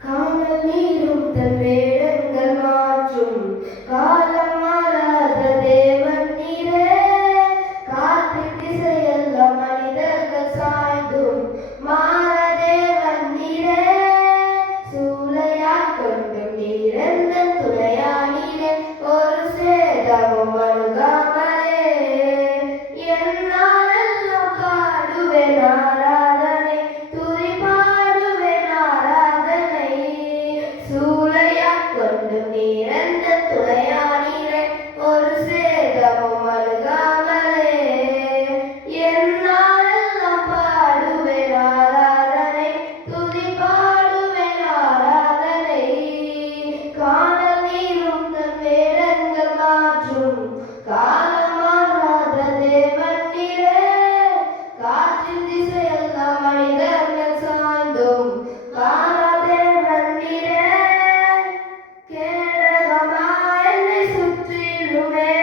காணல் நீரும் தன் வேடங்கள் மாற்றும் காலம் மாறாத தேவன் நீரே. காற்றின் திசையெல்லாம் மனிதர்கள் சாய்ந்தும் மாற தேவன் நீரே. சூளையாய் கொண்டும் நீரெந்த துணையா நீரே. ஒரு சேதமும் அணுகாமலே என்னாலெல்லாம் பாடுவேன் ஆராதனை, துதி பாடுவேன் ஆராதனை. சூளையாய் கொண்டும் நீரெந்த துணையா நீரே. ஒரு சேதமும் அணுகாமலே என்னாலெல்லாம் பாடுவேன் ஆராதனை, துதி பாடுவேன் ஆராதனை. காணல் நீரும் தன் வேடங்கள் மாற்றும் காலம் மாறாத தேவன் நீரே. காற்றின் திசையெல்லாம் மனிதர்கள் சாய்ந்தும் மாறா தேவன் நீரே. கேடகமாய் என்னை சுற்றிலுமே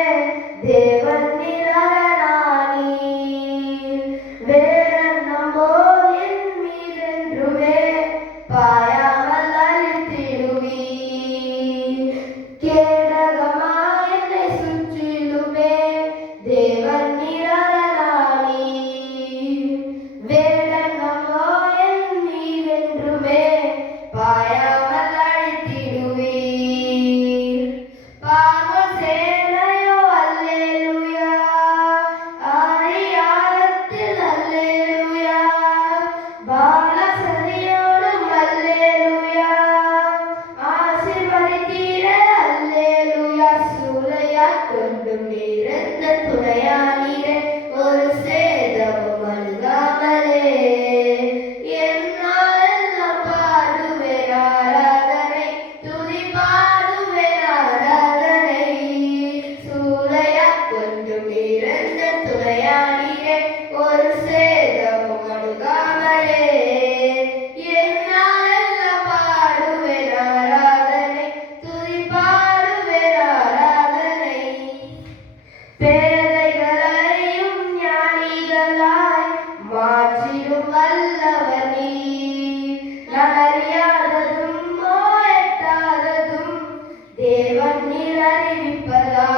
தேவன் நீரானானீர். வேடெண்ணம் போல் என் மீதென்றுமே பாயாமல் அழித்திடுவீர். கேடகமாய் என்னை சுற்றிலுமே தேவன் நீரானானீர். வேடெண்ணம் போல் என் மீதென்றுமே பாயாமல் அழித்திடுவீர். பார்வோன் சேனையோ அல்லேலூயா, ஆழியாழத்தில் அல்லேலூயா, பாலசதியோடும் அல்லேலூயா, ஆசீர்வதித்தீரே அல்லேலூயா. சூளையாய் கொண்டும் நீரெந்த துணையா நீரே. ஒரு சேதமும் அணுகாமலே என்னாலெல்லாம் பாடுவேன் ஆராதனை, துதி பாடுவேன் ஆராதனை. சூளையாய் கொண்டும் நீரெந்த துணையா நீரே. ஒரு சேதமும் அணுகாமலே என்னாலெல்லாம் பாடுவேன் ஆராதனை, துதி பாடுவேன் ஆராதனை. பேதைகளையும் ஞானிகளாய் மாற்றிடும் வல்லவர் நீர். நான் அறியாததும் எட்டாததும் தேவன் நீர் அறிவிப்பதா.